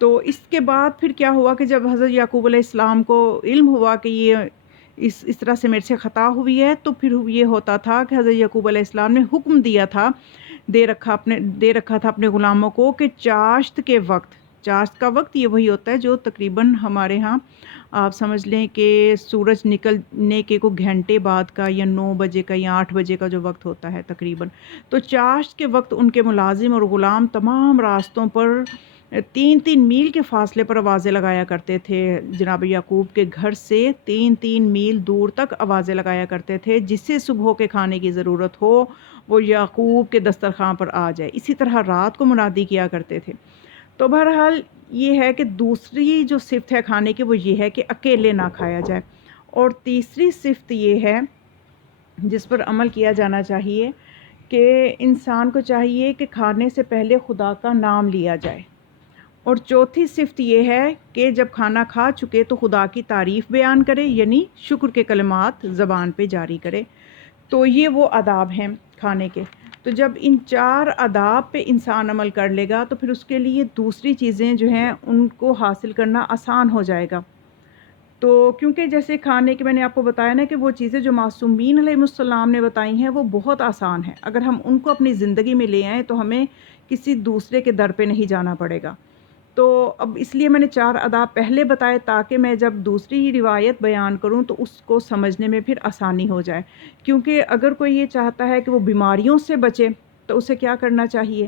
تو اس کے بعد پھر کیا ہوا کہ جب حضرت یعقوب علیہ السلام کو علم ہوا کہ یہ اس طرح سے میرے سے خطا ہوئی ہے، تو پھر یہ ہوتا تھا کہ حضرت یعقوب علیہ السلام نے حکم دیا تھا، دے رکھا تھا اپنے غلاموں کو کہ چاشت کا وقت یہ وہی ہوتا ہے جو تقریباً ہمارے ہاں آپ سمجھ لیں کہ سورج نکلنے کے کو گھنٹے بعد کا یا 9 بجے کا یا 8 بجے کا جو وقت ہوتا ہے تقریباً، تو چاشت کے وقت ان کے ملازم اور غلام تمام راستوں پر 3 میل کے فاصلے پر آوازیں لگایا کرتے تھے، جناب یعقوب کے گھر سے 3 میل دور تک آوازیں لگایا کرتے تھے، جسے صبح کے کھانے کی ضرورت ہو وہ یعقوب کے دسترخوان پر آ جائے۔ اسی طرح رات کو منادی کیا کرتے تھے۔ تو بہرحال یہ ہے کہ دوسری جو صفت ہے کھانے کی وہ یہ ہے کہ اکیلے نہ کھایا جائے، اور تیسری صفت یہ ہے جس پر عمل کیا جانا چاہیے کہ انسان کو چاہیے کہ کھانے سے پہلے خدا کا نام لیا جائے، اور چوتھی صفت یہ ہے کہ جب کھانا کھا چکے تو خدا کی تعریف بیان کرے، یعنی شکر کے کلمات زبان پہ جاری کرے۔ تو یہ وہ آداب ہیں کھانے کے۔ تو جب ان 4 آداب پہ انسان عمل کر لے گا تو پھر اس کے لیے دوسری چیزیں جو ہیں ان کو حاصل کرنا آسان ہو جائے گا۔ تو کیونکہ جیسے کھانے کے میں نے آپ کو بتایا نا کہ وہ چیزیں جو معصومین علیہ السلام نے بتائی ہیں وہ بہت آسان ہیں، اگر ہم ان کو اپنی زندگی میں لے آئیں تو ہمیں کسی دوسرے کے در پہ نہیں جانا پڑے گا۔ تو اب اس لیے میں نے 4 آداب پہلے بتائے تاکہ میں جب دوسری روایت بیان کروں تو اس کو سمجھنے میں پھر آسانی ہو جائے، کیونکہ اگر کوئی یہ چاہتا ہے کہ وہ بیماریوں سے بچے تو اسے کیا کرنا چاہیے؟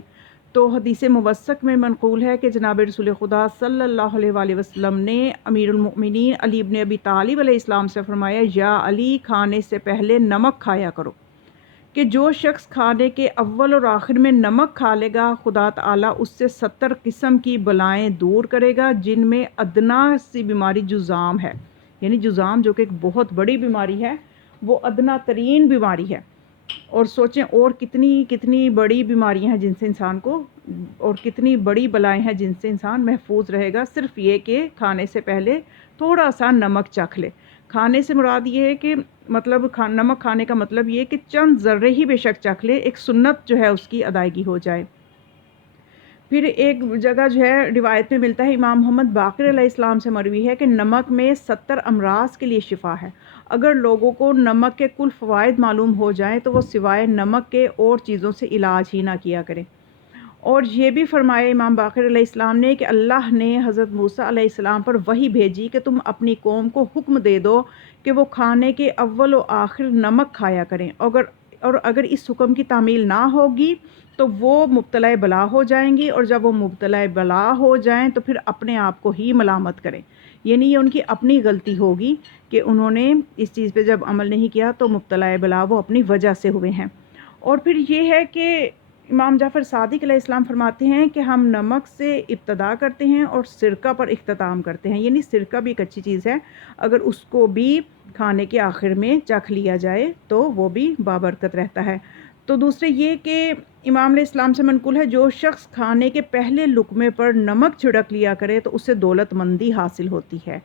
تو حدیث موثق میں منقول ہے کہ جناب رسول خدا صلی اللہ علیہ وآلہ وسلم نے امیر المؤمنین علی ابن ابی طالب علیہ السلام سے فرمایا، یا علی کھانے سے پہلے نمک کھایا کرو، کہ جو شخص کھانے کے اول اور آخر میں نمک کھا لے گا خدا تعالیٰ اس سے 70 قسم کی بلائیں دور کرے گا، جن میں ادنا سی بیماری جذام ہے، یعنی جذام جو کہ ایک بہت بڑی بیماری ہے، وہ ادنا ترین بیماری ہے۔ اور سوچیں اور کتنی بڑی بیماریاں ہیں جن سے انسان کو، اور کتنی بڑی بلائیں ہیں جن سے انسان محفوظ رہے گا، صرف یہ کہ کھانے سے پہلے تھوڑا سا نمک چکھ لے۔ کھانے سے مراد یہ ہے کہ مطلب نمک کھانے کا مطلب یہ کہ چند ذرے ہی بے شک چکھ لے، ایک سنت جو ہے اس کی ادائیگی ہو جائے۔ پھر ایک جگہ جو ہے روایت میں ملتا ہے، امام محمد باقر علیہ السلام سے مروی ہے کہ نمک میں 70 امراض کے لیے شفا ہے۔ اگر لوگوں کو نمک کے کل فوائد معلوم ہو جائیں تو وہ سوائے نمک کے اور چیزوں سے علاج ہی نہ کیا کریں۔ اور یہ بھی فرمایا امام باقر علیہ السلام نے کہ اللہ نے حضرت موسیٰ علیہ السلام پر وحی بھیجی کہ تم اپنی قوم کو حکم دے دو کہ وہ کھانے کے اول و آخر نمک کھایا کریں، اور اگر اس حکم کی تعمیل نہ ہوگی تو وہ مبتلا بلا ہو جائیں گی، اور جب وہ مبتلا بلا ہو جائیں تو پھر اپنے آپ کو ہی ملامت کریں، یعنی یہ ان کی اپنی غلطی ہوگی کہ انہوں نے اس چیز پہ جب عمل نہیں کیا تو مبتلا بلا وہ اپنی وجہ سے ہوئے ہیں۔ اور پھر یہ ہے کہ امام جعفر صادق علیہ السلام فرماتے ہیں کہ ہم نمک سے ابتدا کرتے ہیں اور سرکہ پر اختتام کرتے ہیں، یعنی سرکہ بھی ایک اچھی چیز ہے، اگر اس کو بھی کھانے کے آخر میں چکھ لیا جائے تو وہ بھی بابرکت رہتا ہے۔ تو دوسرے یہ کہ امام علیہ السلام سے منقول ہے، جو شخص کھانے کے پہلے لقمے پر نمک چھڑک لیا کرے تو اسے دولت مندی حاصل ہوتی ہے۔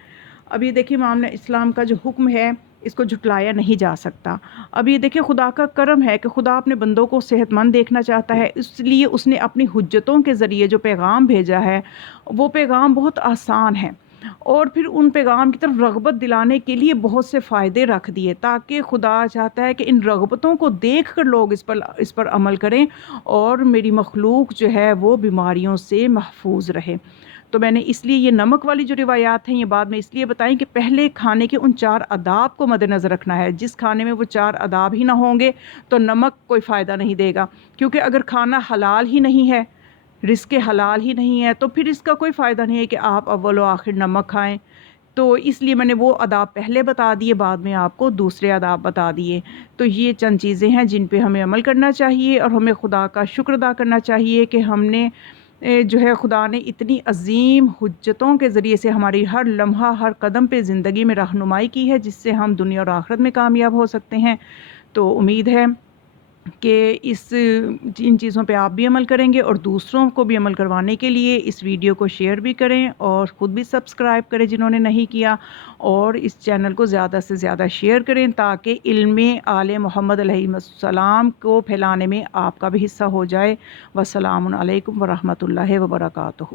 اب یہ دیکھیں امام علیہ السلام کا جو حکم ہے اس کو جھٹلایا نہیں جا سکتا۔ اب یہ دیکھیں خدا کا کرم ہے کہ خدا اپنے بندوں کو صحت مند دیکھنا چاہتا ہے، اس لیے اس نے اپنی حجتوں کے ذریعے جو پیغام بھیجا ہے وہ پیغام بہت آسان ہے، اور پھر ان پیغام کی طرف رغبت دلانے کے لیے بہت سے فائدے رکھ دیے، تاکہ خدا چاہتا ہے کہ ان رغبتوں کو دیکھ کر لوگ اس پر عمل کریں اور میری مخلوق جو ہے وہ بیماریوں سے محفوظ رہے۔ تو میں نے اس لیے یہ نمک والی جو روایات ہیں یہ بعد میں اس لیے بتائیں کہ پہلے کھانے کے ان 4 آداب کو مد نظر رکھنا ہے۔ جس کھانے میں وہ 4 آداب ہی نہ ہوں گے تو نمک کوئی فائدہ نہیں دے گا، کیونکہ اگر کھانا حلال ہی نہیں ہے، رزق حلال ہی نہیں ہے، تو پھر اس کا کوئی فائدہ نہیں ہے کہ آپ اول و آخر نمک کھائیں۔ تو اس لیے میں نے وہ آداب پہلے بتا دیے، بعد میں آپ کو دوسرے آداب بتا دیے۔ تو یہ چند چیزیں ہیں جن پہ ہمیں عمل کرنا چاہیے، اور ہمیں خدا کا شکر ادا کرنا چاہیے کہ ہم نے جو ہے خدا نے اتنی عظیم حجتوں کے ذریعے سے ہماری ہر لمحہ ہر قدم پہ زندگی میں رہنمائی کی ہے، جس سے ہم دنیا اور آخرت میں کامیاب ہو سکتے ہیں۔ تو امید ہے کہ ان چیزوں پہ آپ بھی عمل کریں گے، اور دوسروں کو بھی عمل کروانے کے لیے اس ویڈیو کو شیئر بھی کریں اور خود بھی سبسکرائب کریں جنہوں نے نہیں کیا، اور اس چینل کو زیادہ سے زیادہ شیئر کریں تاکہ علم آل محمد علیہ السلام کو پھیلانے میں آپ کا بھی حصہ ہو جائے۔ والسلام علیکم ورحمۃ اللہ وبرکاتہ۔